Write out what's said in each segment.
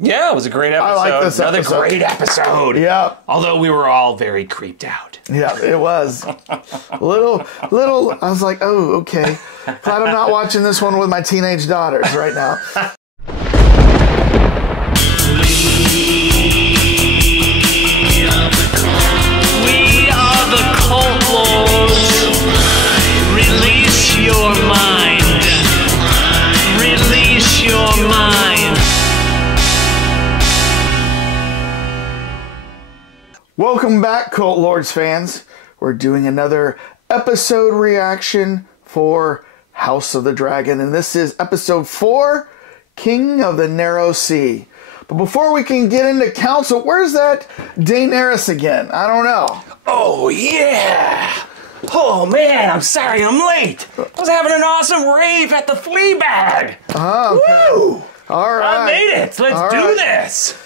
Yeah, it was a great episode. I like this Another episode. great episode. Yeah. Although we were all very creeped out. Yeah, it was. little, I was like, oh, okay. Glad I'm not watching this one with my teenage daughters right now. We are the cult lords. Release your mind. Release your mind. Welcome back, Cult Lords fans. We're doing another episode reaction for House of the Dragon, and this is episode 4, King of the Narrow Sea. But before we can get into council, where's that Daenerys again? I don't know. Oh, yeah. Oh, man, I'm sorry I'm late. I was having an awesome rave at the Fleabag. Okay. Woo! All right. I made it. Let's do this.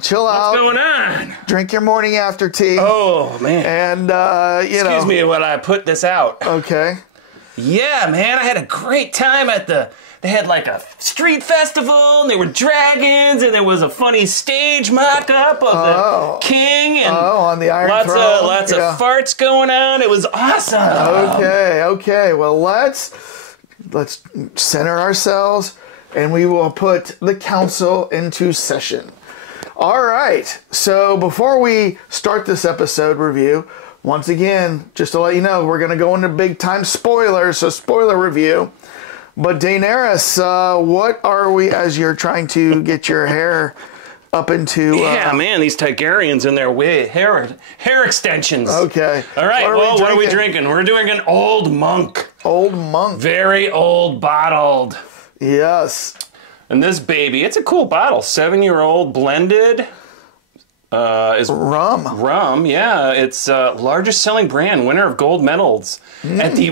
Chill out. What's going on? Drink your morning after tea. Oh, man. And, Excuse me while I put this out. Okay. Yeah, man, I had a great time at they had like a street festival, and there were dragons, and there was a funny stage mock-up of the king, and on the Iron Throne. Lots of farts going on. It was awesome. Okay. Well, let's center ourselves, and we will put the council into session. All right. So before we start this episode review, once again, just to let you know, we're going to go into big-time spoilers, so spoiler review. But Daenerys, what are we, as you're trying to get your hair up into... yeah, man, these Targaryens and their hair extensions. Okay. All right, what are we drinking? We're doing an Old Monk. Old Monk. Very old bottled. Yes. And this baby, it's a cool bottle. 7-year-old blended. Is rum. Rum, yeah. It's largest selling brand, winner of gold medals at the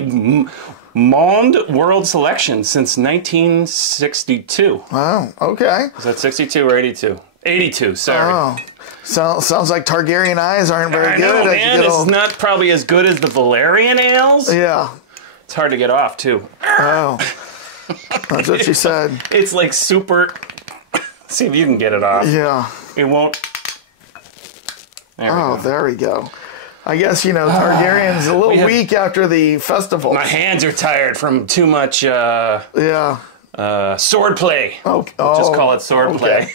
Monde World Selection since 1962. Wow, okay. Is that 62 or 82? 82, sorry. Oh, sounds like Targaryen eyes aren't very good. I know, man. This is not probably as good as the Valerian ales. Yeah. It's hard to get off, too. Oh, that's what she said. It's like super... See if you can get it off. Yeah. It won't... There we go. I guess, Targaryen's a little weak after the festival. My hands are tired from too much sword play. Okay. We'll just call it sword play.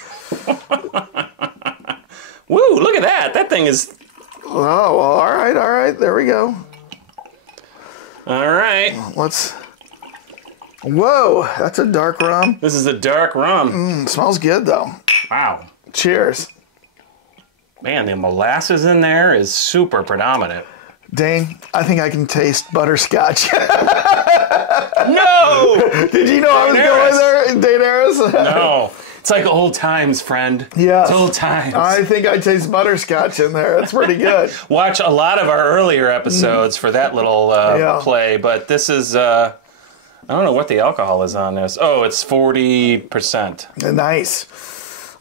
Woo, look at that. That thing is... Oh, well, all right. There we go. All right. Whoa, that's a dark rum. This is a dark rum. Smells good, though. Wow. Cheers. Man, the molasses in there is super predominant. Dane, I think I can taste butterscotch. No! Did you know I was going there, Daenerys? No. It's like old times, friend. Yeah. It's old times. I think I taste butterscotch in there. That's pretty good. Watch a lot of our earlier episodes for that little play, but this is... I don't know what the alcohol is on this. Oh, it's 40%. Nice.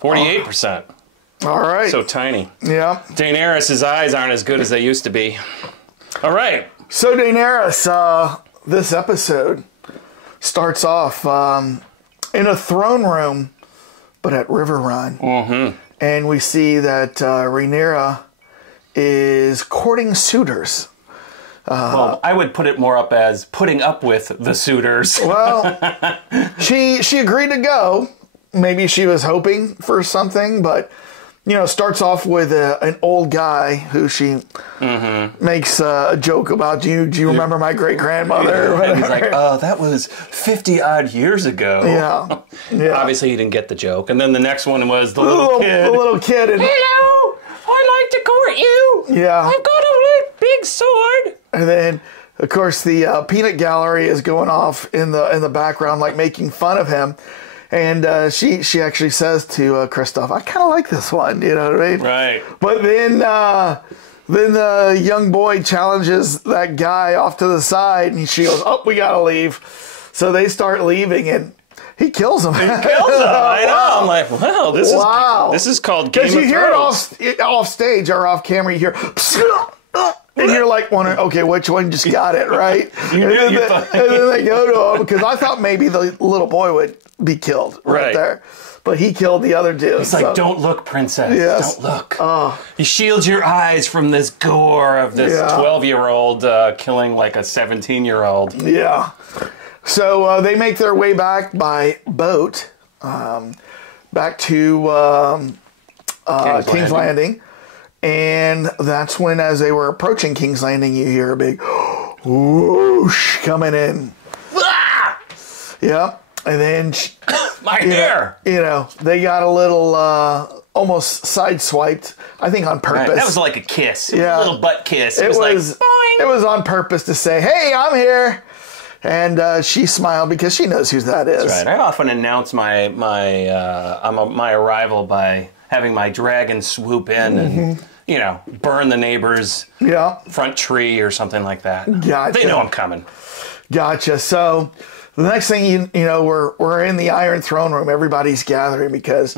48%. All right. So tiny. Yeah. Daenerys' eyes aren't as good as they used to be. All right. So Daenerys, this episode starts off in a throne room, but at River Run. Mm-hmm. And we see that Rhaenyra is courting suitors. Well, I would put it more up as putting up with the suitors. Well, she agreed to go. Maybe she was hoping for something, but... starts off with an old guy who she makes a joke about. Do you remember my great-grandmother? And he's like, oh, that was 50-odd years ago. Yeah. Obviously, he didn't get the joke. And then the next one was the little kid. The little kid. And, hello, I like to court you. Yeah. I've got a big sword. And then, of course, the peanut gallery is going off in the background, like making fun of him. And she actually says to Kristoff, I kind of like this one, you know what I mean? Right. But then the young boy challenges that guy off to the side, and she goes, oh, we got to leave. So they start leaving, and he kills him. He kills him. I know. I'm like, wow, this is called Game of Thrones. Because you hear it off stage or off camera, you hear, and you're like wondering, okay, which one just got it, right? And then they go to him, because I thought maybe the little boy would be killed right there. but he killed the other two. It's like, don't look, princess. Yes. Don't look. You shield your eyes from this gore of this 12-year-old killing like a 17-year-old. Yeah. So they make their way back by boat back to King's Landing. And that's when, as they were approaching King's Landing, you hear a big whoosh coming in. Ah! Yep. And then my hair. They got a little almost sideswiped. I think on purpose. Right. That was like a kiss. Yeah. A little butt kiss. It was like, boing. It was on purpose to say, "Hey, I'm here." And she smiled because she knows who that is. That's right. I often announce my arrival by having my dragon swoop in and burn the neighbor's front tree or something like that. Gotcha. They know I'm coming. Gotcha. So the next thing we're in the Iron Throne Room. Everybody's gathering because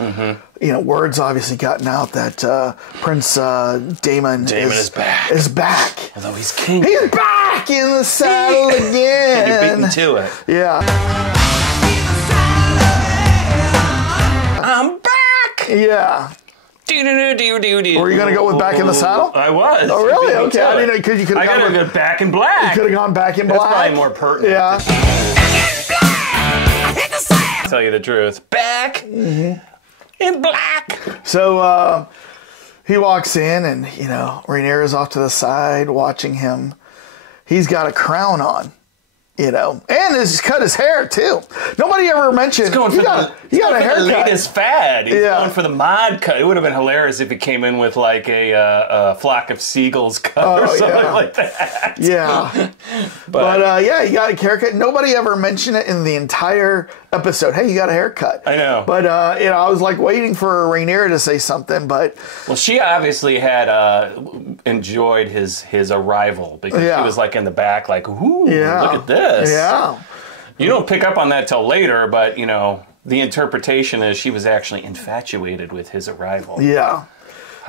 word's obviously gotten out that Prince Daemon is back. Is back. Although he's king. He's back in the saddle again. You're beaten to it. Yeah. I'm back. Yeah. Were you going to go with Back in the Saddle? I was. Oh, really? Okay. I didn't know because you could have gone with Back in Black. You could have gone Back in Black. That's probably more pertinent. Yeah. To tell you the truth. Back in Black. So he walks in and, Rhaenyra's off to the side watching him. He's got a crown on. And he's cut his hair too. Nobody ever mentioned. He got a haircut. The latest fad. He's Yeah. going for the mod cut. It would have been hilarious if he came in with like a flock of seagulls cut or something like that. Yeah, but he got a haircut. Nobody ever mentioned it in the entire episode. Hey, you got a haircut. I know. But I was like waiting for Rhaenyra to say something. But she obviously had enjoyed his arrival because she was like in the back, like, ooh, look at this. Yeah. You don't pick up on that till later, but, the interpretation is she was actually infatuated with his arrival. Yeah.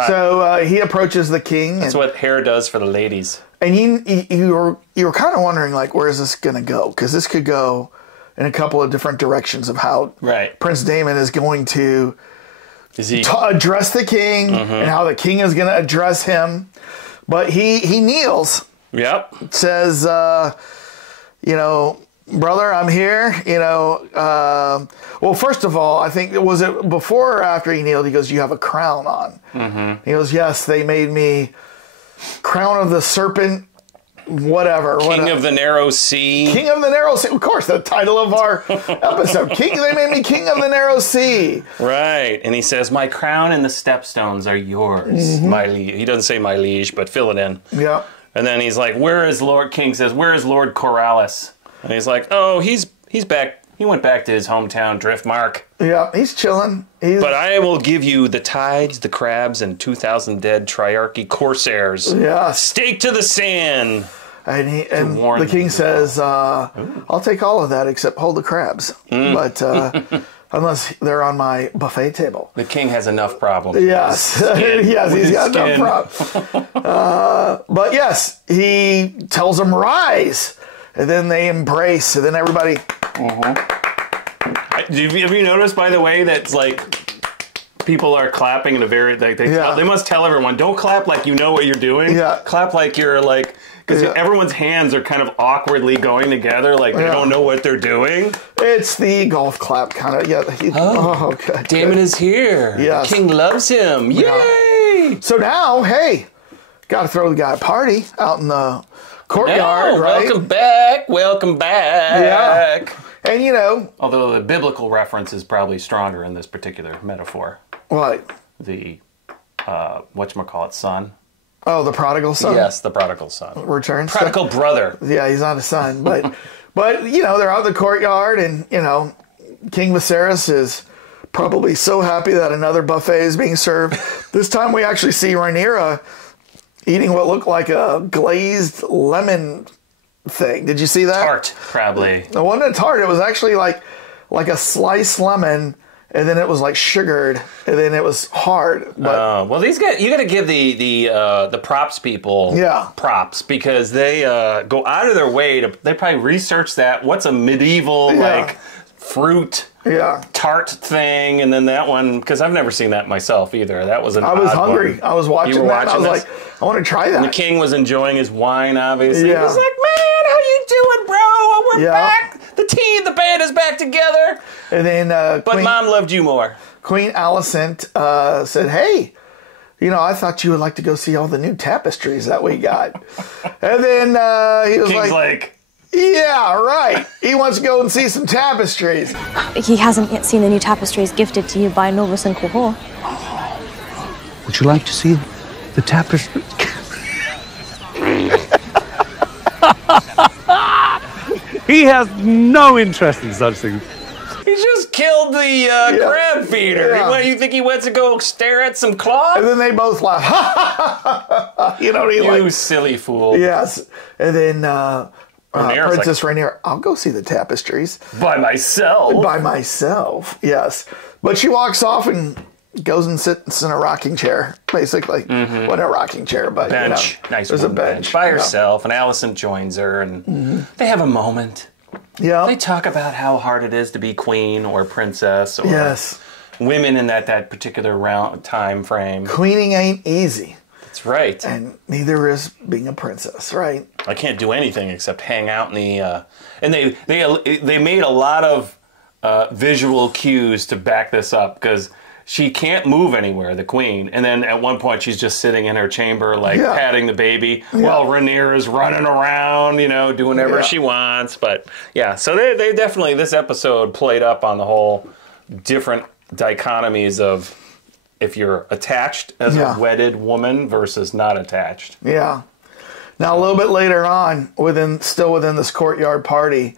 So he approaches the king. That's what hair does for the ladies. And you were kind of wondering, like, where is this going to go? Because this could go in a couple of different directions of how Prince Daemon is going to address the king and how the king is going to address him. But he kneels. Yep. Says, brother, I'm here. Well, first of all, I think, was it before or after he kneeled? He goes, you have a crown on. Mm-hmm. He goes, yes, they made me crown of the serpent, whatever. King of the Narrow Sea. King of the Narrow Sea. Of course, the title of our episode. They made me King of the Narrow Sea. Right. And he says, my crown and the stepstones are yours, my liege. He doesn't say my liege, but fill it in. Yeah. And then he's like, King says, where is Lord Corrales? And he's like, oh, he's back. He went back to his hometown, Driftmark. Yeah, he's chilling. But I will give you the tides, the crabs, and 2,000 dead Triarchy corsairs. Yeah. Stake to the sand. And the king says, I'll take all of that except hold the crabs. But unless they're on my buffet table. The king has enough problems. Yes. Yes, he's got enough problems. But yes, he tells them, rise. And then they embrace, and then everybody... Have you noticed, by the way, that like people are clapping in a very... They must tell everyone, don't clap like you know what you're doing. Yeah. Clap like you're like... Because everyone's hands are kind of awkwardly going together, like they don't know what they're doing. It's the golf clap kind of. Yeah. Okay. Daemon is here. Yes. The king loves him. Yay! So now, hey, got to throw the guy a party out in the courtyard, right? Welcome back. Welcome back. Yeah. And although the biblical reference is probably stronger in this particular metaphor. What? The whatchamacallit, son. Oh, the prodigal son? Yes, the prodigal son. Returns. Prodigal brother. Yeah, he's not a son. But, they're out in the courtyard, and, King Viserys is probably so happy that another buffet is being served. This time we actually see Rhaenyra eating what looked like a glazed lemon thing. Did you see that? Tart, probably. It wasn't a tart. It was actually like a sliced lemon. And then it was like sugared, and then it was hard. But well, these guys, you got to give the props people props because they go out of their way to. They probably research that. What's a medieval like fruit tart thing, and then that one, because I've never seen that myself either. That was I was hungry. One. I was watching that. I was like, I want to try that. And the king was enjoying his wine, obviously. Yeah. He's like, man, how you doing, bro? We're back. The band is back together. And then, but Mom loved you more. Queen Alicent said, hey, you know, I thought you would like to go see all the new tapestries that we got. And then he was King's like, yeah, right. He wants to go and see some tapestries. He hasn't yet seen the new tapestries gifted to you by Novus and Quahor. Would you like to see the tapestry? He has no interest in such things. He just killed the crab feeder. Yeah. You think he went to go stare at some cloth? And then they both laugh. You know what I mean? You silly fool. Yes. And then Princess like, Rhaenyra, I'll go see the tapestries. By myself? By myself, yes. But she walks off and goes and sits in a rocking chair, basically. Mm-hmm. Well, not a rocking chair, but bench. You know, nice there's a bench. By herself, and Alicent joins her, and they have a moment. Yeah. They talk about how hard it is to be queen or princess or women in that particular time frame. Queening ain't easy. That's right. And neither is being a princess, right? I can't do anything except hang out in the... and they made a lot of visual cues to back this up, because she can't move anywhere, the queen. And then at one point, she's just sitting in her chamber, like patting the baby, while Rhaenyra is running around, you know, doing whatever she wants. But yeah, so they definitely, this episode played up on the whole different dichotomies of if you're attached as a wedded woman versus not attached. Yeah. Now, a little bit later on, still within this courtyard party,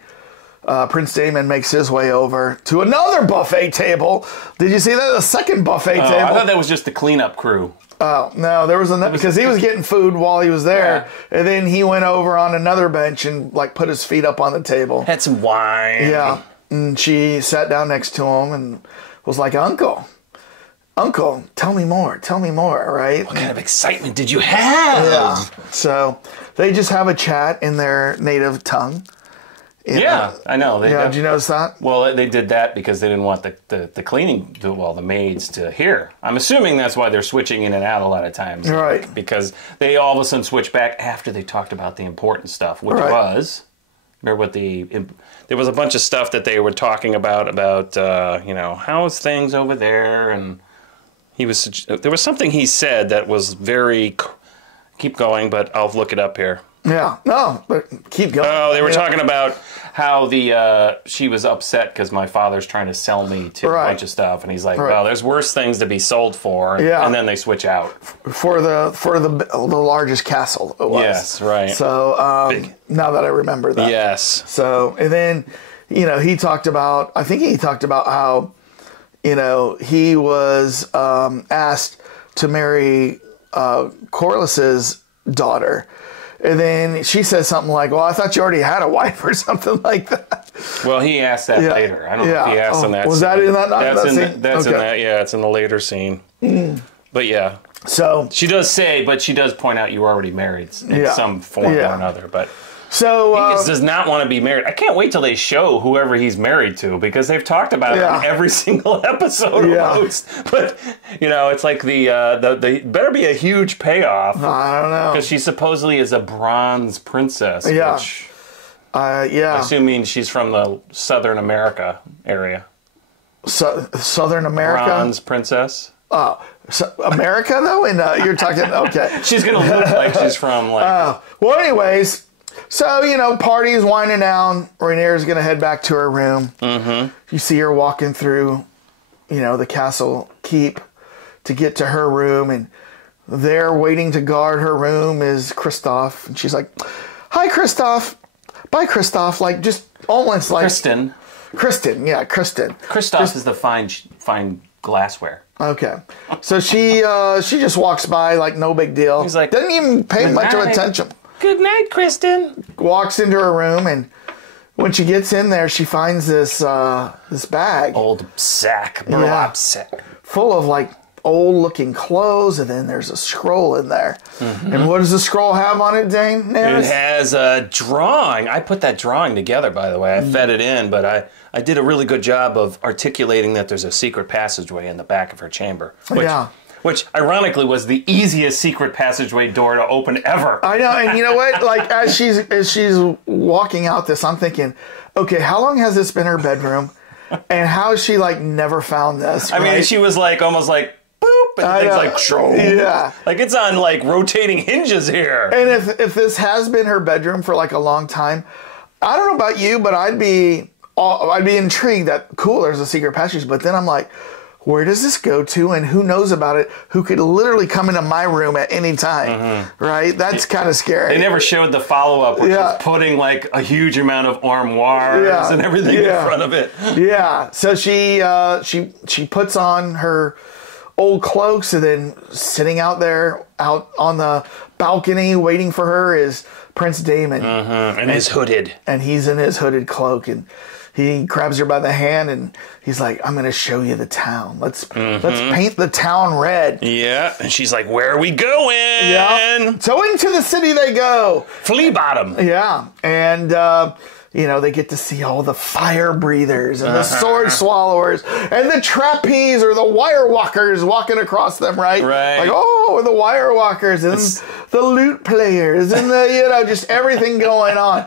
Prince Daemon makes his way over to another buffet table. Did you see that? The second buffet table. I thought that was just the cleanup crew. Oh, no, there was another, because he was getting food while he was there, and then he went over on another bench and like put his feet up on the table. Had some wine. Yeah, and she sat down next to him and was like, Uncle, tell me more, right? What kind of excitement did you have? Yeah, so they just have a chat in their native tongue. I know. Did you notice that? Well, they did that because they didn't want the cleaning, the maids to hear. I'm assuming that's why they're switching in and out a lot of times. Right. Because they all of a sudden switch back after they talked about the important stuff, which was, remember what there was a bunch of stuff that they were talking about, you know, how's things over there, and there was something he said that was very, keep going, but I'll look it up here. Yeah, no, but keep going. Oh, they were talking about how she was upset because my father's trying to sell me to a bunch of stuff, and he's like, "Well, there's worse things to be sold for," and then they switch out for the largest castle. It was. Yes, right. So now that I remember that, yes. So and then he talked about. I think he talked about how he was asked to marry Corlys's daughter. And then she says something like, well, I thought you already had a wife or something like that. Well, he asked that later. I don't know if he asked in that was scene. that in that scene? That's in that, it's in the later scene. But yeah. So she does say, but she does point out you were already married in some form or another. But so he just does not want to be married. I can't wait till they show whoever he's married to, because they've talked about it in every single episode almost. But it's like the better be a huge payoff. I don't know, because she supposedly is a bronze princess. Yeah. Which I assume means she's from the Southern America area. Southern America, bronze princess. America though, and you're talking She's gonna look like she's from like. Well, anyways. So, party's winding down. Rhaenyra's going to head back to her room. Mm-hmm. You see her walking through, the castle keep to get to her room. And there waiting to guard her room is Kristoff. And she's like, hi, Kristoff. Bye, Kristoff. Like, just almost like... Kristen. Kristoff is the fine glassware. Okay. So she just walks by like no big deal. He's like... Doesn't even pay much of attention. Good night, Kristen. Walks into her room, and when she gets in there, she finds this bag. Old sack, burlap sack. Full of like old-looking clothes, and then there's a scroll in there. And what does the scroll have on it, Dane? It has a drawing. I put that drawing together, by the way. I fed it in, but I did a really good job of articulating that there's a secret passageway in the back of her chamber. Which ironically was the easiest secret passageway door to open ever. I know, and you know what? Like as she's walking out this, I'm thinking, okay, how long has this been her bedroom? And how has she like never found this? I mean, she was like almost like boop, and things like shoo. Yeah, like it's on like rotating hinges here. And if this has been her bedroom for like a long time, I don't know about you, but I'd be intrigued that cool, there's a secret passage. But then I'm like, where does this go to, and who knows about it? Who could literally come into my room at any time, right? That's kind of scary. They never showed the follow-up, which is putting like a huge amount of armoires and everything in front of it. Yeah, so she puts on her old cloaks, and then sitting out there, out on the balcony, waiting for her is Prince Daemon, and he's hooded, and he's in his hooded cloak, and he grabs her by the hand and he's like, I'm going to show you the town. Let's paint the town red. Yeah. And she's like, where are we going? Yeah. So into the city they go. Flea Bottom. Yeah. And, they get to see all the fire breathers and the sword swallowers and the trapeze or the wire walkers walking across them, right? Right. Like, oh, the wire walkers and the lute players and the, just everything going on,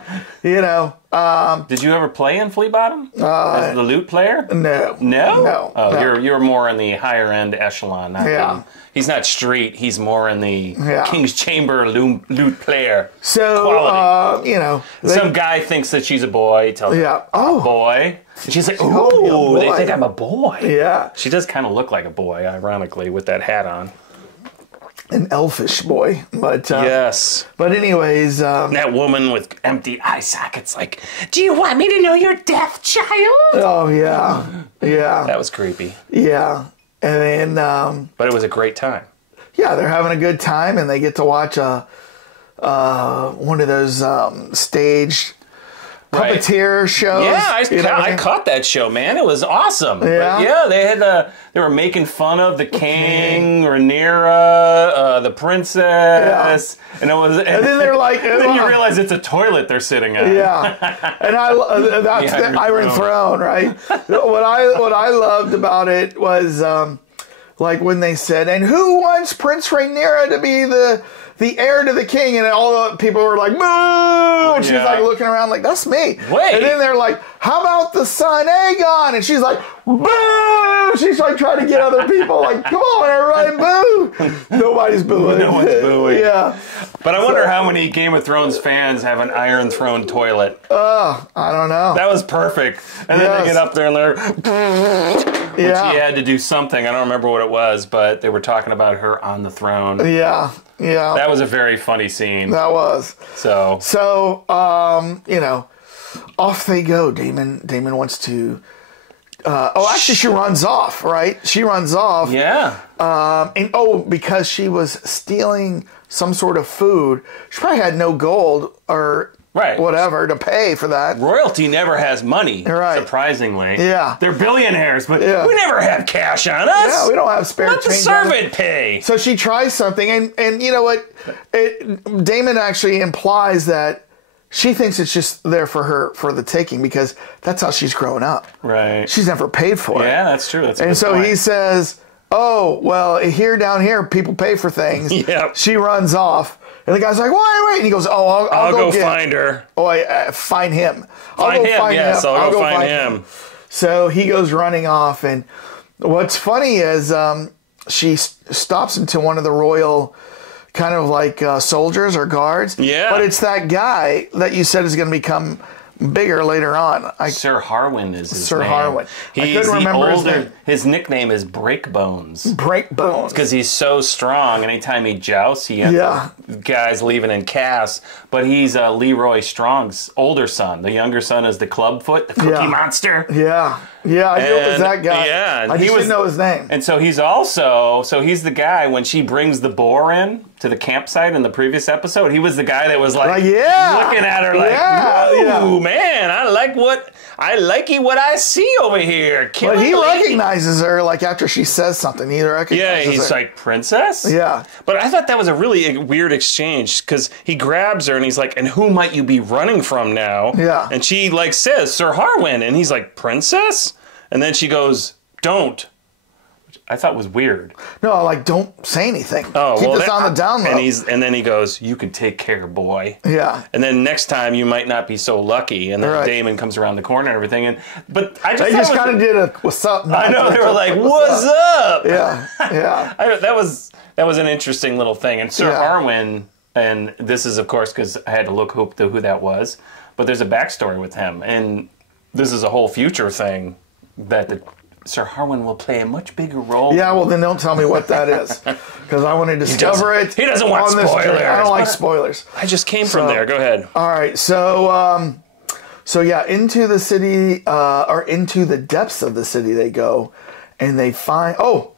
Did you ever play in Flea Bottom as the lute player? No. No? No. Oh, no. You're more in the higher end echelon. He's not street. He's more in the King's Chamber lute player. So, some guy thinks that she's a boy. He tells her, boy. And she's like, ooh, they think I'm a boy. Yeah. She does kind of look like a boy, ironically, with that hat on. An elfish boy, but yes. But anyways, that woman with empty eye sockets, like, do you want me to know you're deaf, child? Oh yeah. That was creepy. Yeah, and then but it was a great time. Yeah, they're having a good time, and they get to watch one of those staged puppeteer shows. Yeah, I caught that show, man. It was awesome. Yeah, but they were making fun of the king, Rhaenyra, the princess, and it was. And then they're like, and then you realize it's a toilet they're sitting at. Yeah, and that's the Iron Throne, right? What I loved about it was like when they said, "And who wants Prince Rhaenyra to be the heir to the king?" And all the people were like, "Boo!" And she's like looking around like, "That's me." Wait. And then they're like, "How about the son Aegon?" And she's like, "Boo!" She's like trying to get other people like, "Come on, everybody, boo!" Nobody's booing. No one's booing. Yeah. But I wonder how many Game of Thrones fans have an Iron Throne toilet. I don't know. That was perfect. And then they get up there and they're... She had to do something. I don't remember what it was, but they were talking about her on the throne. Yeah. That was a very funny scene. That was. So, off they go. Daemon wants to... actually, she runs off, right? She runs off. Yeah. Because she was stealing some sort of food. She probably had no gold or whatever to pay for that. Royalty never has money, surprisingly. Yeah. They're billionaires, but we never have cash on us. Yeah, we don't have spare change. Let the servant pay. So she tries something, and you know what? Daemon actually implies that she thinks it's just there for the taking because that's how she's grown up. Right. She's never paid for it. Yeah, that's true. That's a and good so point. he says, "Oh, well, down here, people pay for things." Yep. She runs off. And the guy's like, wait. And he goes, "Oh, I'll go find her." Oh, find him. I'll go find him. So he goes running off. And what's funny is she stops into one of the royal kind of like soldiers or guards. Yeah. But it's that guy that you said is going to become bigger later on. Sir Harwin is his Sir name. Harwin. I couldn't remember his name. His nickname is Breakbones. Breakbones. Because he's so strong. Anytime he jousts, he ends up guys leaving in casts. But he's Leroy Strong's older son. The younger son is the Clubfoot, the Cookie Monster. Yeah. Yeah, I knew it was that guy. Yeah, and I just didn't know his name. And so he's he's the guy when she brings the boar in to the campsite in the previous episode. He was the guy that was like looking at her like, ooh, man, I like what I see over here. But he recognizes her like after she says something. He recognizes he's her. like, princess? Yeah. But I thought that was a really weird exchange because he grabs her and he's like, and who might you be running from now? Yeah. And she like says, Sir Harwin. And he's like, princess? And then she goes, don't. Which I thought was weird. No, like, don't say anything. Oh, Keep this on the down low. And then he goes, you can take care, boy. Yeah. And then next time you might not be so lucky. And then Daemon comes around the corner and everything. But I just they just kind of did a what's up. I know, they were like, what's up? Yeah, yeah. that was an interesting little thing. And Sir Harwin, and this is, of course, because I had to look who that was, but there's a backstory with him. And this is a whole future thing that Sir Harwin will play a much bigger role. Yeah, well, then don't tell me what that is, because I want to discover it. He doesn't want spoilers. I don't like spoilers. I just came from there. Go ahead. All right, so into the city, or into the depths of the city they go, and they find. Oh,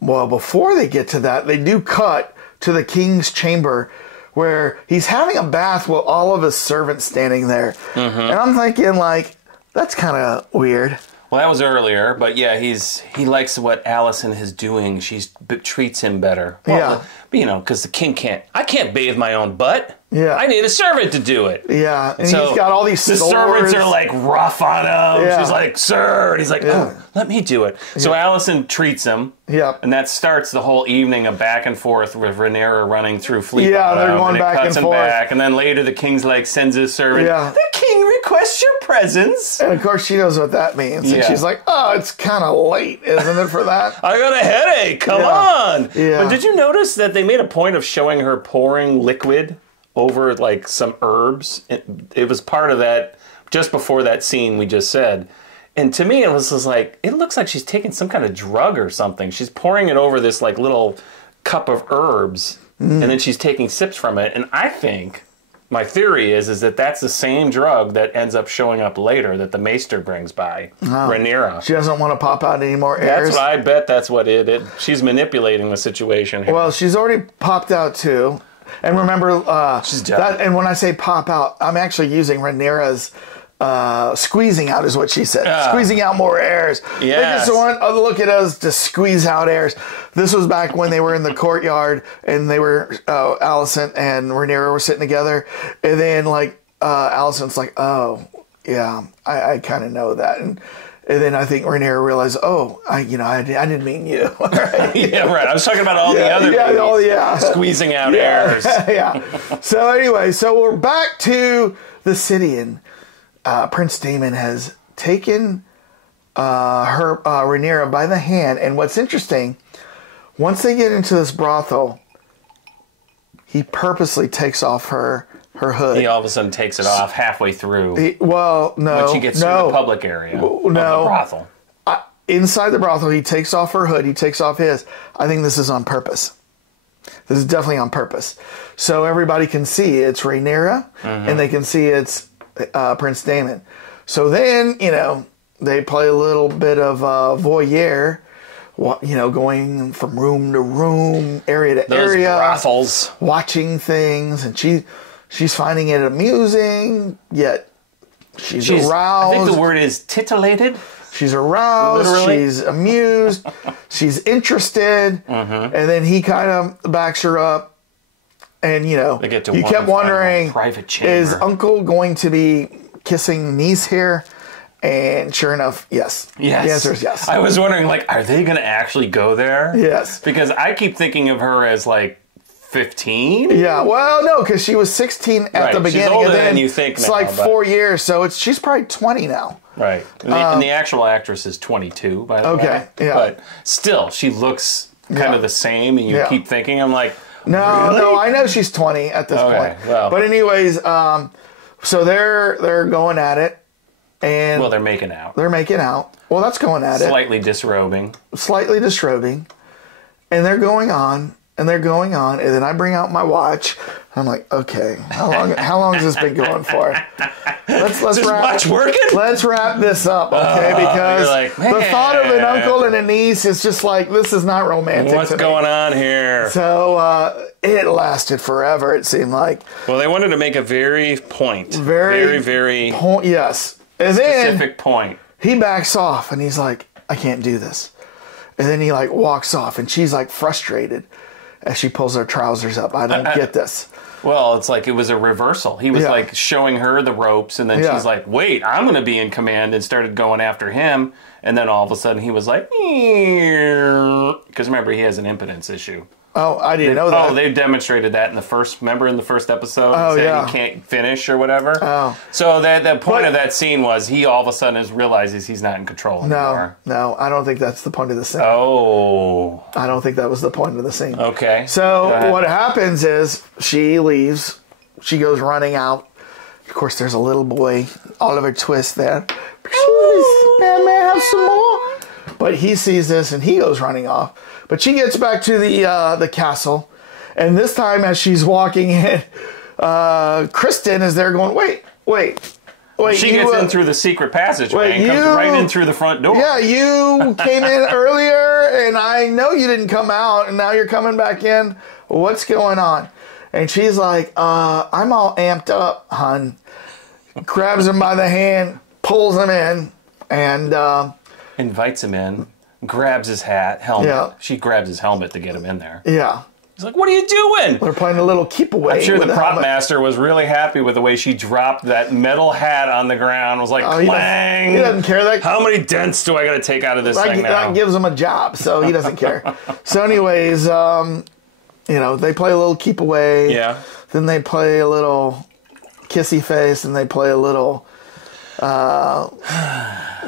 well, before they get to that, they do cut to the king's chamber, where he's having a bath with all of his servants standing there, and I'm thinking like, that's kind of weird. Well, that was earlier, but yeah, he likes what Allison is doing. She treats him better. Well, because the king I can't bathe my own butt. Yeah. I need a servant to do it. Yeah, and so he's got all these the servants are like rough on him. Yeah. She's like, sir. And he's like, oh, let me do it. So Allison treats him. Yeah. And that starts the whole evening of back and forth with Rhaenyra running through Fleet Yeah, Bottom, they're going and back it cuts and him forth. back. And then later the king's like sends his servant. Yeah. The king requests your presence. And of course she knows what that means. And she's like, oh, it's kind of late, isn't it, for that? I got a headache. Come on. Yeah. But did you notice that they made a point of showing her pouring liquid over like some herbs? It was part of that just before that scene we just said. And to me, it was just like, it looks like she's taking some kind of drug or something. She's pouring it over this like little cup of herbs, and then she's taking sips from it. And I think, my theory is that that's the same drug that ends up showing up later that the maester brings by, Rhaenyra. She doesn't want to pop out any more airs. That's what I bet that's what she's manipulating the situation here. Well, she's already popped out too. And remember, she's dead. And when I say pop out, I'm actually using Rhaenyra's squeezing out is what she said. Squeezing out more airs. Yes. They just want to look at us to squeeze out airs. This was back when they were in the courtyard and they were, Allison and Rhaenyra were sitting together. And then like, Allison's like, oh, yeah, I kind of know that. And then I think Rhaenyra realized, I didn't mean you. Right? Yeah, right. I was talking about all the other ladies squeezing out airs. Yeah. So anyway, we're back to the city, and Prince Daemon has taken Rhaenyra by the hand. And what's interesting, once they get into this brothel, he purposely takes off her hood. He all of a sudden takes it off halfway through. No. When she gets to the public area of the brothel. Inside the brothel, he takes off her hood. He takes off his. I think this is on purpose. This is definitely on purpose. So everybody can see it's Rhaenyra, and they can see it's Prince Daemon. So then, they play a little bit of voyeur, going from room to room, area to area. Those brothels. Watching things, and she's finding it amusing, yet she's aroused. I think the word is titillated. She's aroused, Literally. she's amused, she's interested, and then he kind of backs her up, and they get to you kept wondering, private chamber. Is Uncle going to be kissing niece here? And sure enough, yes. Yes. The answer is yes. I was wondering, are they going to actually go there? Yes. Because I keep thinking of her as 15? Yeah, well, no, because she was 16 at the beginning. She's older and then than you think it's now, 4 years, so she's probably 20 now. Right. And the actual actress is 22, by the way. Okay, yeah. But still, she looks kind of the same, and you keep thinking, I'm like, no, really? no, I know she's 20 at this point. Well. But anyways, so they're going at it. And they're making out. They're making out. Well, that's going at Slightly disrobing. Slightly disrobing. And they're going on, and then I bring out my watch. I'm like, okay, how long has this been going for? Let's watch working? Let's wrap this up, okay? Because like, the thought of an uncle and a niece is just like, this is not romantic. What's going on here? So it lasted forever, it seemed like. Well, they wanted to make a very point. Very point, yes. And specific point. He backs off and he's like, I can't do this. And then he like walks off and she's like frustrated as she pulls her trousers up. I don't get this. Well, it's like it was a reversal. He was like showing her the ropes, and then she's like, wait, I'm going to be in command, and started going after him. And then all of a sudden he was like, because remember, he has an impotence issue. Oh, I didn't know that. Oh, they demonstrated that in the first episode? Oh, yeah. He can't finish or whatever. Oh. So the point of that scene was he all of a sudden realizes he's not in control anymore. No, I don't think that's the point of the scene. Oh. I don't think that was the point of the scene. Okay. So what happens is she leaves. She goes running out. Of course, there's a little boy, Oliver Twist there. Please, may I have some more? But he sees this and he goes running off. But she gets back to the castle, and this time as she's walking in, Kristen is there going, wait. She gets in through the secret passageway and comes right in through the front door. Yeah, you came in earlier, and I know you didn't come out, and now you're coming back in. What's going on? And she's like, I'm all amped up, hun. Grabs him by the hand, pulls him in, and invites him in. Grabs his helmet. Yeah. She grabs his helmet to get him in there. Yeah. He's like, what are you doing? They're playing a little keep away. I'm sure the prop master was really happy with the way she dropped that metal hat on the ground. It was like, clang. He doesn't care. How many dents do I got to take out of this thing now? That gives him a job, so he doesn't care. So anyways, they play a little keep away. Yeah. Then they play a little kissy face, and they play a little...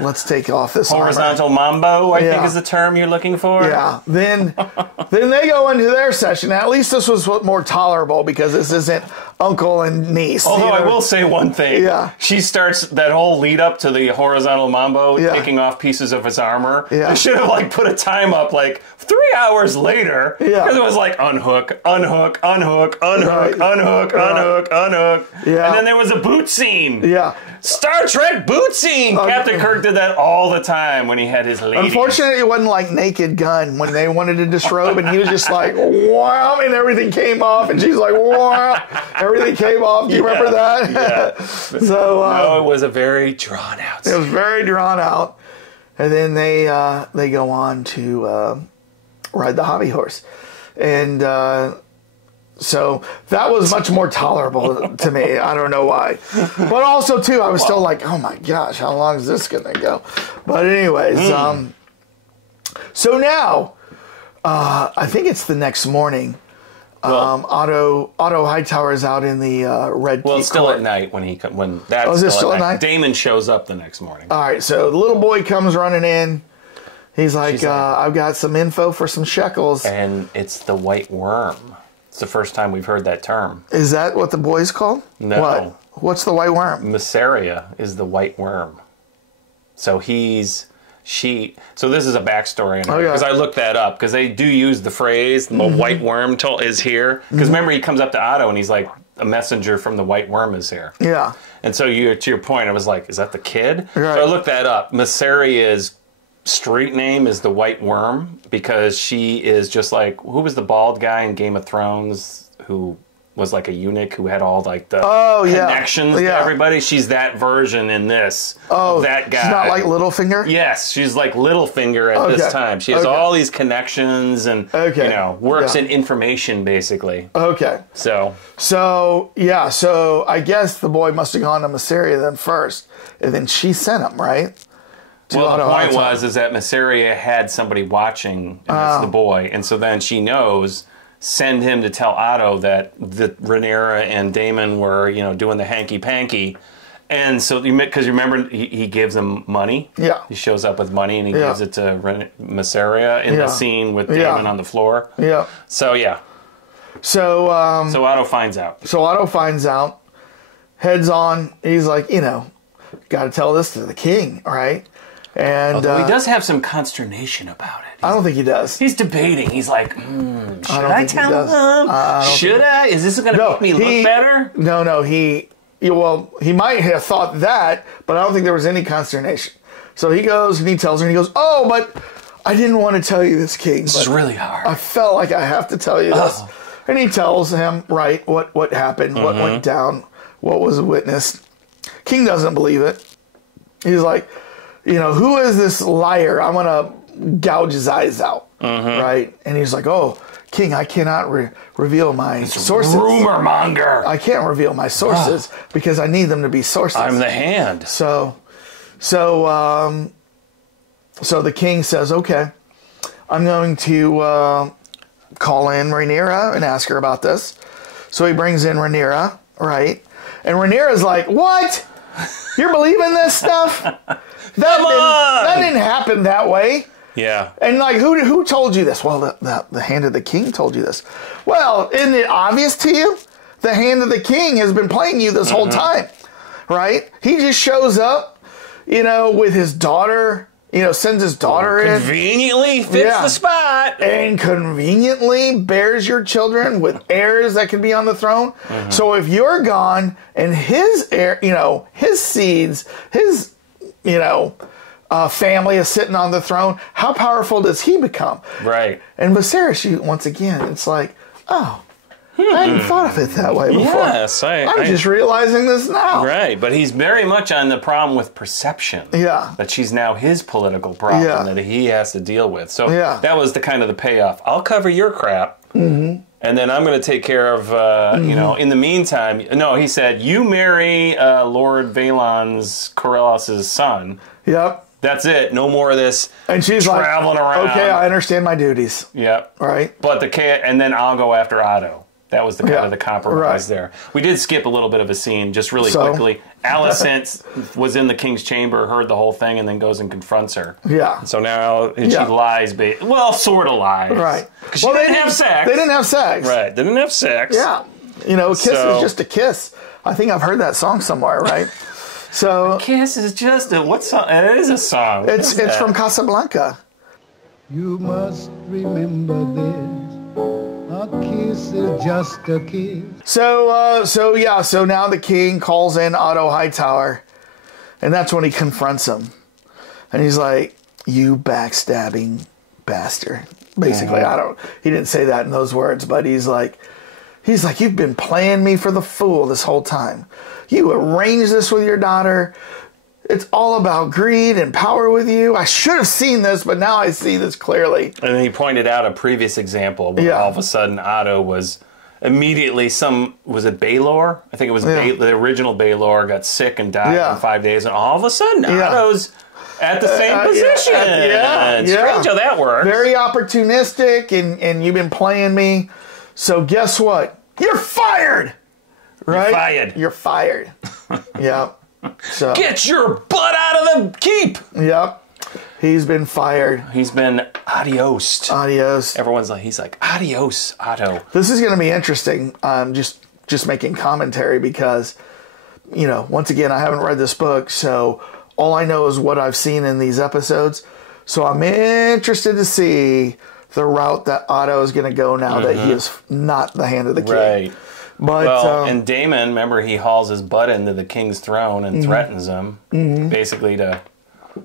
let's take off this horizontal mambo, I think is the term you're looking for. Yeah. Then they go into their session. At least this was more tolerable because this isn't uncle and niece. Although I will say one thing. Yeah. She starts that whole lead up to the horizontal mambo, taking off pieces of his armor. Yeah. They should have put a time up 3 hours later. Yeah. Because it was unhook, unhook, unhook, unhook, unhook, unhook, unhook. Yeah. And then there was a boot scene. Yeah. Star Trek boot scene. Captain Kirk did that all the time when he had his ladies. Unfortunately, it wasn't like Naked Gun when they wanted to disrobe, and he was just like, wow, and everything came off, and she's like, wow, everything came off. Do you remember that? Yeah. So no, it was a very drawn out scene. It was very drawn out, and then they go on to ride the hobby horse, and. So that was much more tolerable to me. I don't know why. But also, too, I was still like, oh, my gosh, how long is this going to go? But anyways, so now, I think it's the next morning. Otto Hightower is out in the Red Key. Well, it's still court. At night when that's is it still at night? Damon shows up the next morning. All right, so the little boy comes running in. He's like, I've got some info for some shekels. And it's the White Worm. It's the first time we've heard that term. Is that what the boy's called? No. What's the White Worm? Masseria is the White Worm. So so this is a backstory because I looked that up because they do use the phrase the White Worm is here because remember he comes up to Otto and he's like a messenger from the White Worm is here. Yeah. And so to your point, I was like, is that the kid? Right. So I looked that up. Masseria's street name is the White Worm because she is just like, who was the bald guy in Game of Thrones who was like a eunuch who had all the connections to everybody? She's that version in this. Oh, that guy. She's not like Littlefinger? Yes, she's like Littlefinger at this time. She has all these connections and works in information basically. Okay. So I guess the boy must have gone to Masseria then first, and then she sent him, right? Well, the point was that Masseria had somebody watching, and it's the boy, and so then she knows, send him to tell Otto that Rhaenyra and Daemon were, doing the hanky-panky, and so, because you remember, he gives them money. Yeah. He shows up with money, and he gives it to Masseria in the scene with Daemon on the floor. Yeah. So, yeah. So Otto finds out. Heads on, he's like, got to tell this to the king, right? And although he does have some consternation about it. I don't think he does. He's debating. He's like, should I think he tell does. him? Should I? Is this going to make me look better? No, he might have thought that, but I don't think there was any consternation. So he goes and he tells her, and he goes, oh, but I didn't want to tell you this, King. This is really hard. I felt like I have to tell you this. And he tells him, right, what happened, what went down, what was witnessed. King doesn't believe it. He's like, who is this liar? I'm going to gouge his eyes out, right? And he's like, oh, King, I cannot reveal my sources. Rumor monger. I can't reveal my sources because I need them to be sources. I'm the hand. So the king says, okay, I'm going to call in Rhaenyra and ask her about this. So he brings in Rhaenyra, right? And Rhaenyra's like, what? You're believing this stuff? That didn't happen that way. Yeah. And like, who told you this? Well, the hand of the king told you this. Well, isn't it obvious to you? The hand of the king has been playing you this whole time, right? He just shows up, with his daughter, sends his daughter in. Conveniently fits the spot. And conveniently bears your children with heirs that can be on the throne. So if you're gone and his heir, his seeds, his, family is sitting on the throne, how powerful does he become? Right. And Viserys, once again, it's like, oh, I hadn't thought of it that way before. Yes, I'm just realizing this now. Right, but he's very much on the problem with perception. Yeah. That she's now his political problem that he has to deal with. So that was the kind of the payoff. I'll cover your crap. And then I'm going to take care of, in the meantime, no, he said, you marry Lord Valon's Corellis' son. Yep. That's it. No more of this and she's traveling around. Okay, I understand my duties. Yep. Right. But and then I'll go after Otto. That was the kind of the compromise there. We did skip a little bit of a scene, just really quickly. Alicent was in the king's chamber, heard the whole thing, and then goes and confronts her. Yeah. So now she lies. Sort of lies. Right. Because they didn't have sex. They didn't have sex. Right. They didn't have sex. Yeah. A kiss is just a kiss. I think I've heard that song somewhere, right? So a kiss is just what song? It is a song. It's from Casablanca. You must remember this. A kiss is just a kiss. So now the king calls in Otto Hightower, and that's when he confronts him. And he's like, you backstabbing bastard. Basically, he didn't say that in those words, but he's like, you've been playing me for the fool this whole time. You arranged this with your daughter. It's all about greed and power with you. I should have seen this, but now I see this clearly. And then he pointed out a previous example where all of a sudden Otto was immediately was it Baelor? I think it was the original Baelor got sick and died in 5 days. And all of a sudden Otto's at the same position. It's strange how that works. Very opportunistic, and you've been playing me. So guess what? You're fired! Right? You're fired. Yeah. So get your butt out of the keep. Yep. He's been fired. He's been adiosed. Adios. He's like, adios, Otto. This is going to be interesting. Just making commentary because, once again, I haven't read this book, so all I know is what I've seen in these episodes. So I'm interested to see the route that Otto is going to go now that he is not the hand of the king. Right. But, and Daemon, remember, he hauls his butt into the king's throne and threatens him, basically to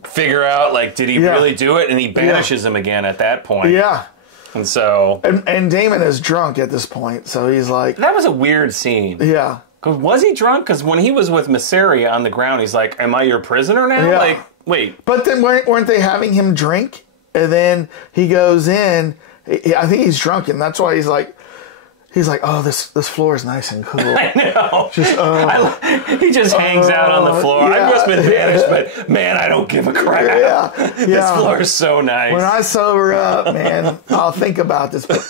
figure out, did he really do it? And he banishes him again at that point. Yeah. And so... And Daemon is drunk at this point, so he's like... That was a weird scene. Yeah. Was he drunk? Because when he was with Mysaria on the ground, he's like, am I your prisoner now? Yeah. Wait. But then weren't they having him drink? And then he goes in, I think he's drunk, and that's why he's like, oh, this floor is nice and cool. I know. He just hangs out on the floor. I've just been banished, but man, I don't give a crap. Yeah. This floor is so nice. When I sober up, man, I'll think about this. But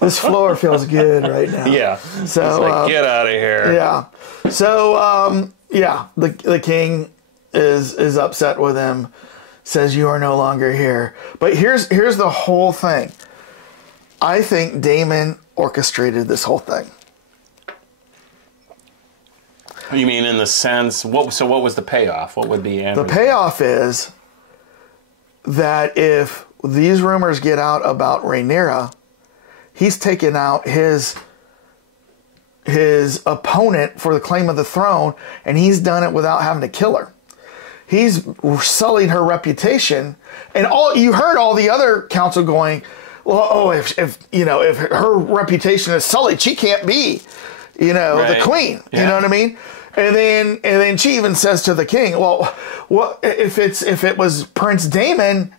this floor feels good right now. Yeah. So get out of here. Yeah. So the king is upset with him. Says you are no longer here. But here's the whole thing. I think Daemon orchestrated this whole thing. You mean in the sense, what was the payoff? What would be the payoff is that if these rumors get out about Rhaenyra, he's taken out his opponent for the claim of the throne, and he's done it without having to kill her. He's sullied her reputation, and you heard all the other council going, well, if her reputation is sullied, she can't be, the queen. Yeah. You know what I mean? And then she even says to the king, well, what if it was Prince Daemon,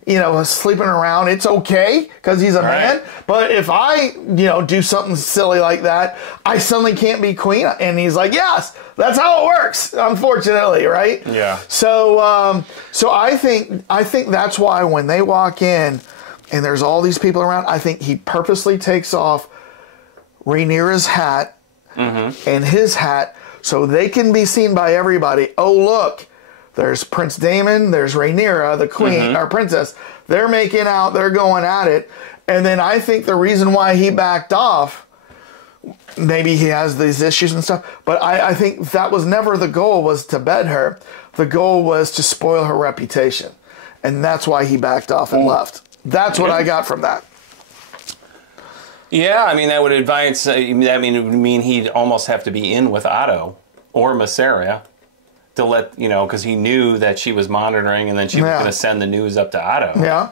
sleeping around, it's okay because he's a man. But if I, do something silly like that, I suddenly can't be queen. And he's like, yes, that's how it works, unfortunately, right? Yeah. So I think that's why when they walk in and there's all these people around, I think he purposely takes off Rhaenyra's hat and his hat, so they can be seen by everybody. Oh, look, there's Prince Daemon, there's Rhaenyra, the queen, or princess. They're making out, they're going at it. And then I think the reason why he backed off, maybe he has these issues and stuff, but I think that was never the goal, was to bed her. The goal was to spoil her reputation. And that's why he backed off and left. That's what I got from that. Yeah, I mean, that would it would mean he'd almost have to be in with Otto or Mysaria to let, because he knew that she was monitoring and then she was going to send the news up to Otto. Yeah.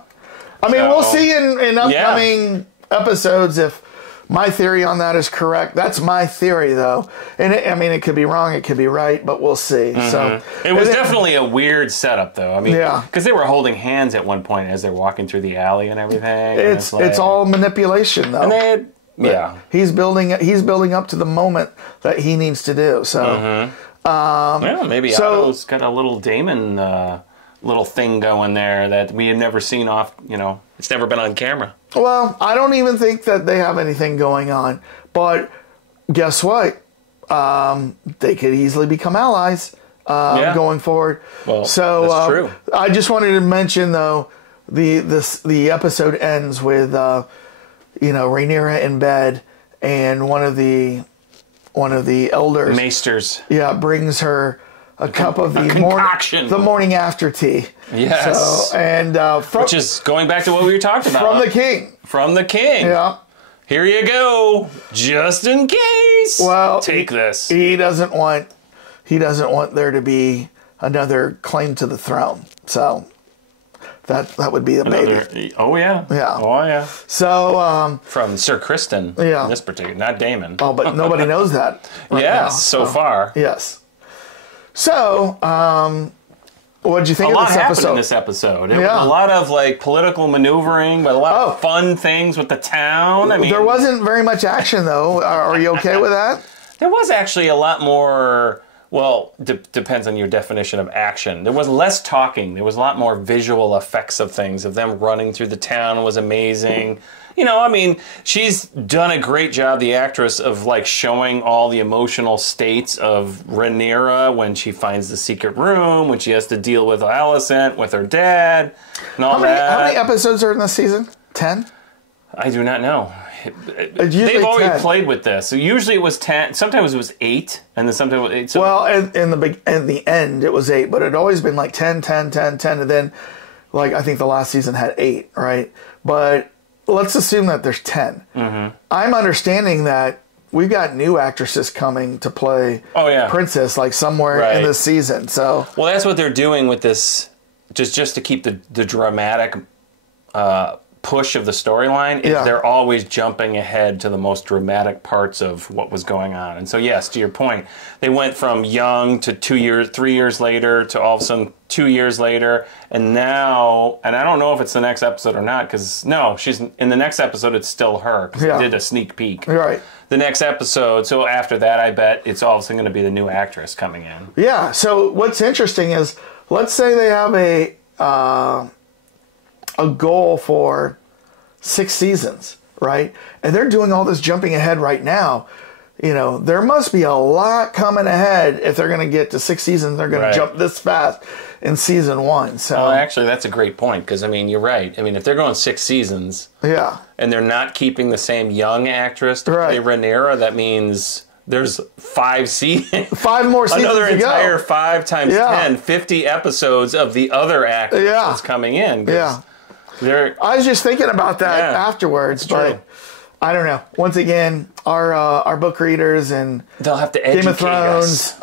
I mean, we'll see in upcoming episodes if my theory on that is correct. That's my theory, though. And it could be wrong, it could be right, but we'll see. So it was definitely a weird setup, though. I mean, because they were holding hands at one point as they're walking through the alley and everything. It's all manipulation, though. And he's building up to the moment that he needs to do. So, maybe Otto's got a little Daemon little thing going there that we had never seen off. It's never been on camera. Well, I don't even think that they have anything going on. But guess what? They could easily become allies going forward. Well, that's true. I just wanted to mention, though, the episode ends with Rhaenyra in bed, and one of the elders, maesters, brings her a cup of the morning after tea. Yes. So, which is going back to what we were talking about. From the king. From the king. Yeah. Here you go. Just in case. Well, take this. He doesn't want there to be another claim to the throne. So that would be a baby. Oh yeah. Yeah. Oh yeah. So from Sir Kristen. Yeah. In this particular, not Daemon. Oh, but nobody knows that. So far. Yes. So, what did you think of this episode? A lot happened in this episode. It was a lot of political maneuvering, but a lot of fun things with the town. I mean, there wasn't very much action, though. Are you okay with that? There was actually a lot more. Well, depends on your definition of action. There was less talking. There was a lot more visual effects of things. Of them running through the town was amazing. She's done a great job, the actress, of showing all the emotional states of Rhaenyra when she finds the secret room, when she has to deal with Alicent, with her dad, and all that. How many episodes are in this season? 10? I do not know. They've always played with this. So usually it was 10. Sometimes it was 8, and then sometimes it was 8. So well, in the end, it was 8, but it had always been 10, 10, 10, 10, and then I think the last season had 8, right? But let's assume that there's 10. Mm-hmm. I'm understanding that we've got new actresses coming to play Princess somewhere in this season. So that's what they're doing with this, just to keep the dramatic push of the storyline. They're always jumping ahead to the most dramatic parts of what was going on. And so yes, to your point, they went from young to 3 years later to all of a sudden 2 years later, and now, and I don't know if it's the next episode or not, because no, she's in the next episode. It's still her, because they did a sneak peek. Right. The next episode. So after that, I bet it's all of a sudden going to be the new actress coming in. Yeah. So what's interesting is, let's say they have a goal for 6 seasons, right? And they're doing all this jumping ahead right now. There must be a lot coming ahead if they're going to get to 6 seasons. They're going to jump this fast in season 1. So, actually, that's a great point, because you're right. If they're going 6 seasons, and they're not keeping the same young actress to play Rhaenyra, that means there's 5 seasons. 5 more seasons. Another to entire go. 5 times 10, 50 episodes of the other actress that's coming in. Yeah. I was just thinking about that afterwards, but I don't know. Once again, our book readers and they'll have to educate Game of Thrones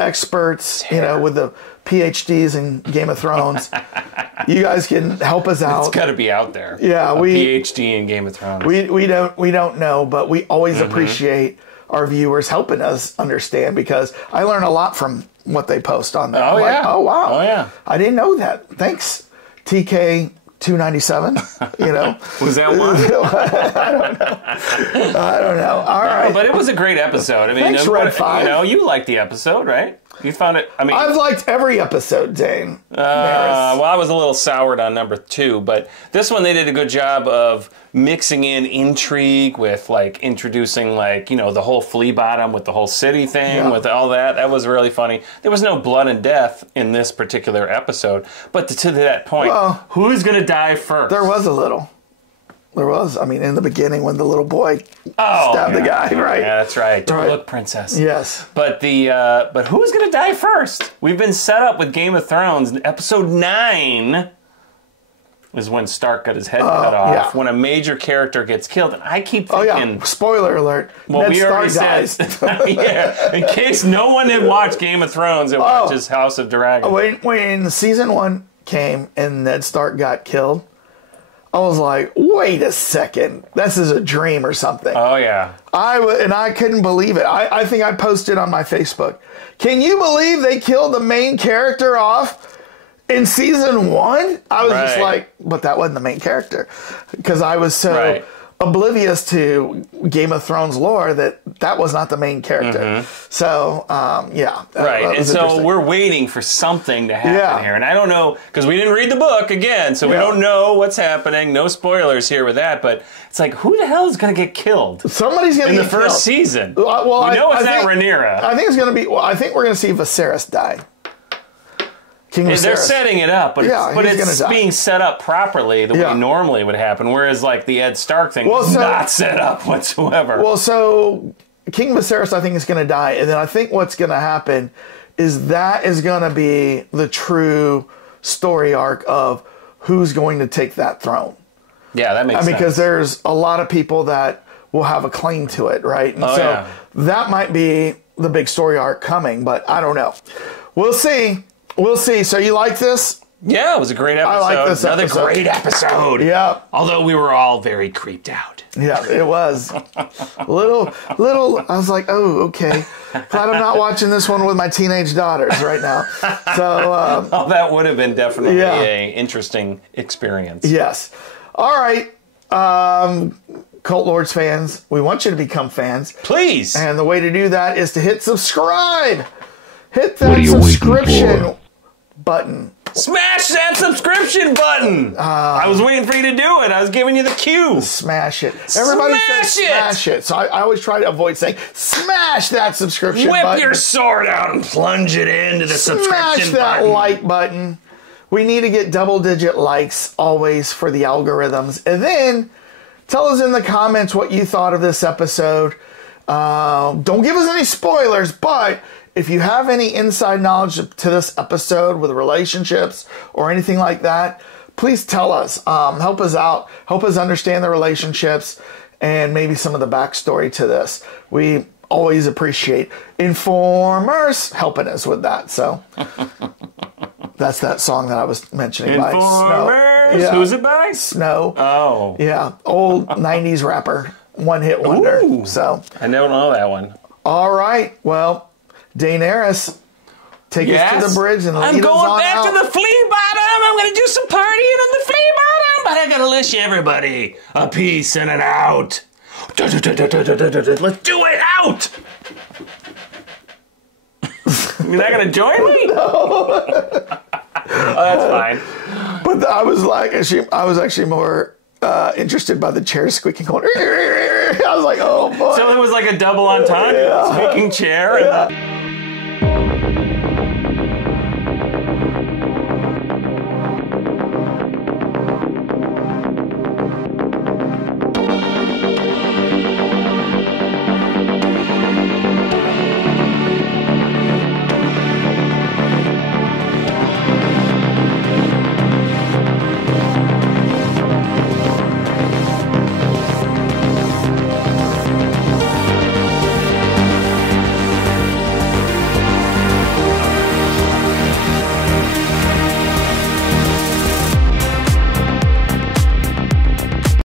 experts, you know, with the PhDs in Game of Thrones. You guys can help us out. It's got to be out there. Yeah, PhD in Game of Thrones. We don't know, but we always appreciate our viewers helping us understand, because I learn a lot from what they post on there. Oh, I'm yeah. like, oh, wow. Oh, yeah. I didn't know that. Thanks, TK 297. Was that one? I don't know. All right. But it was a great episode. I mean, Thanks, Red 5. You liked the episode, right? You found it. I mean, I've liked every episode, Dane. Well, I was a little soured on number 2, but this one they did a good job of mixing in intrigue with like introducing the whole flea bottom with the whole city thing with all that. That was really funny. There was no blood and death in this particular episode, but to that point, who's gonna die first? There was a little. There was. I mean, in the beginning when the little boy stabbed the guy, right? Yeah, that's right. Don't look, princess. Yes. But but who's gonna die first? We've been set up with Game of Thrones. Episode 9 is when Stark got his head cut off. When a major character gets killed, and I keep thinking. Spoiler alert. Well, Ned Stark dies. In case no one had watched Game of Thrones and watches House of Dragon. When season 1 came and Ned Stark got killed, I was like, wait a second, this is a dream or something. Oh, yeah. I couldn't believe it. I think I posted on my Facebook. Can you believe they killed the main character off in season 1? I was just like, but that wasn't the main character. Because I was so oblivious to Game of Thrones lore that was not the main character. So, Right, and so we're waiting for something to happen here. And I don't know, because we didn't read the book again, so we don't know what's happening. No spoilers here with that, but it's like, who the hell is going to get killed? Somebody's going to get killed. In the first season. Well, we know it's not Rhaenyra. I think it's going to be, I think we're going to see Viserys die. They're setting it up, but it's being set up properly the way normally would happen, whereas like the Ed Stark thing was not set up whatsoever. Well, so King Viserys, I think, is going to die, and then I think what's going to happen is that is going to be the true story arc of who's going to take that throne. Yeah, that makes sense. Because there's a lot of people that will have a claim to it, right? And that might be the big story arc coming, but I don't know. We'll see. We'll see. So you like this? Yeah, it was a great episode. I like this Another great episode. Yeah. Although we were all very creeped out. Yeah, it was. little, I was like, oh, okay. Glad I'm not watching this one with my teenage daughters right now. So that would have been definitely an interesting experience. Yes. All right. Cult Lords fans, we want you to become fans. Please. And the way to do that is to hit subscribe. Hit that subscription button. Smash that subscription button! I was waiting for you to do it. I was giving you the cue. Smash it. Everybody says smash it. So I always try to avoid saying smash that subscription button. Whip your sword out and plunge it into the subscription button. Smash that like button. We need to get double-digit likes always for the algorithms. And then tell us in the comments what you thought of this episode. Don't give us any spoilers, but if you have any inside knowledge to this episode with relationships or anything like that, please tell us. Help us out. Help us understand the relationships and maybe some of the backstory to this. We always appreciate informers helping us with that. So that's that song that I was mentioning by Snow. Yeah. Who's it by? Snow. Oh. Yeah. Old 90s rapper. One-hit wonder. Ooh. So I don't know that one. All right. Well, Daenerys, take us to the bridge and lead us on out. I'm going back to the flea bottom. I'm going to do some partying on the flea bottom. But I got to wish everybody a peace and an out. Let's do it out. You're not going to join me? No. Oh, that's fine. But I was actually more interested by the chair squeaking. I was like, oh boy. So it was like a double entendre. Squeaking chair. And